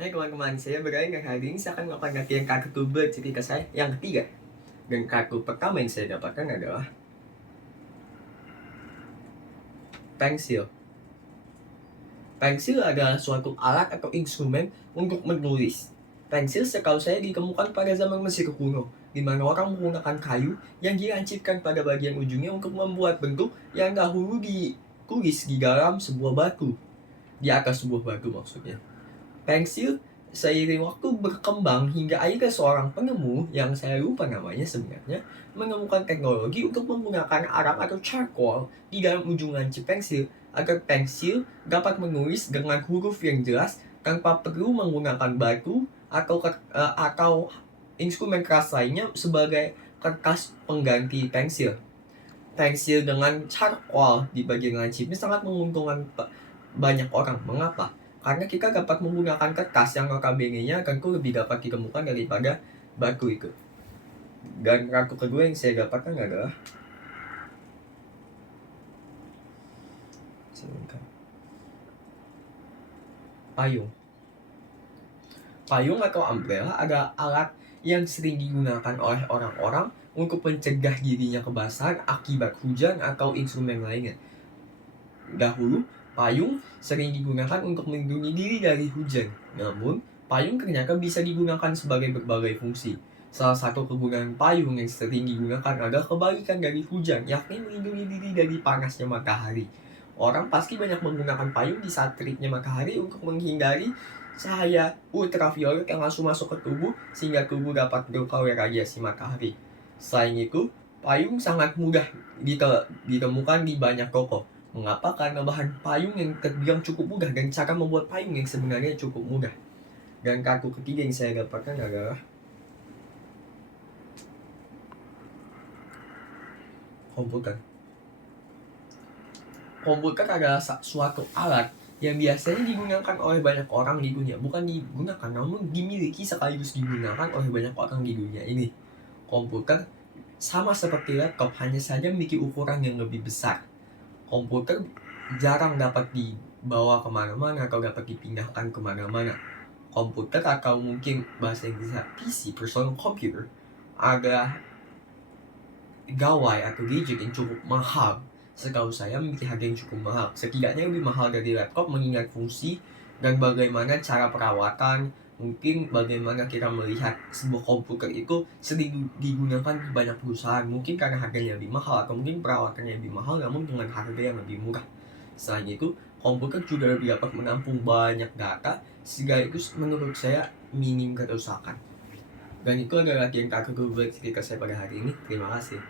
Hai teman-teman, saya berani hari ini saya akan melakukan latihan kaku kubur ketika saya yang ketiga. Dan kaku pertama yang saya dapatkan adalah pensil. Pensil adalah suatu alat atau instrumen untuk menulis. Pensil setahu saya ditemukan pada zaman Mesir kuno, di mana orang menggunakan kayu yang dilancipkan pada bagian ujungnya untuk membuat bentuk yang dahulu ditulis di dalam sebuah batu. Di atas sebuah batu maksudnya. Pensil seiring waktu berkembang hingga akhirnya seorang penemu yang saya lupa namanya sebenarnya menemukan teknologi untuk menggunakan arang atau charcoal di dalam ujung lancip pensil agar pensil dapat menulis dengan huruf yang jelas tanpa perlu menggunakan batu atau instrumen keras lainnya sebagai kertas pengganti pensil. Pensil dengan charcoal di bagian lancipnya sangat menguntungkan banyak orang. Mengapa? Karena kita dapat menggunakan kertas yang notabene-nya tentu lebih dapat ditemukan daripada batu itu. Dan kartu kedua yang saya dapatkan adalah payung. Payung atau umbrella adalah alat yang sering digunakan oleh orang-orang untuk mencegah dirinya kebasahan akibat hujan atau instrumen lainnya. Dahulu, payung sering digunakan untuk melindungi diri dari hujan. Namun, payung ternyata bisa digunakan sebagai berbagai fungsi. Salah satu kegunaan payung yang sering digunakan adalah kebalikan dari hujan, yakni melindungi diri dari panasnya matahari. Orang pasti banyak menggunakan payung di saat teriknya matahari untuk menghindari cahaya ultraviolet yang langsung masuk ke tubuh sehingga tubuh dapat terluka oleh radiasi matahari. Selain itu, payung sangat mudah ditemukan di banyak toko. Mengapa? Karena bahan payung yang terbilang cukup mudah dan cara membuat payung yang sebenarnya cukup mudah. Dan kartu ketiga yang saya dapatkan adalah komputer. Komputer adalah suatu alat yang biasanya digunakan oleh banyak orang di dunia. Bukan digunakan, namun dimiliki sekaligus digunakan oleh banyak orang di dunia ini. Komputer sama seperti laptop, hanya saja memiliki ukuran yang lebih besar. Komputer jarang dapat dibawa kemana-mana atau dapat dipindahkan kemana-mana. Komputer atau mungkin bahasa Inggrisnya PC, personal computer, adalah gawai atau gadget yang cukup mahal. Setahu saya memiliki harga yang cukup mahal. Setidaknya lebih mahal dari laptop mengingat fungsi dan bagaimana cara perawatan. Mungkin bagaimana kita melihat sebuah komputer itu sering digunakan di banyak perusahaan. Mungkin karena harganya lebih mahal atau mungkin perawatannya lebih mahal namun dengan harga yang lebih murah. Selain itu, komputer juga lebih dapat menampung banyak data sehingga itu menurut saya minim kerusakan. Dan itu adalah latihan kakak gue ketika saya pada hari ini. Terima kasih.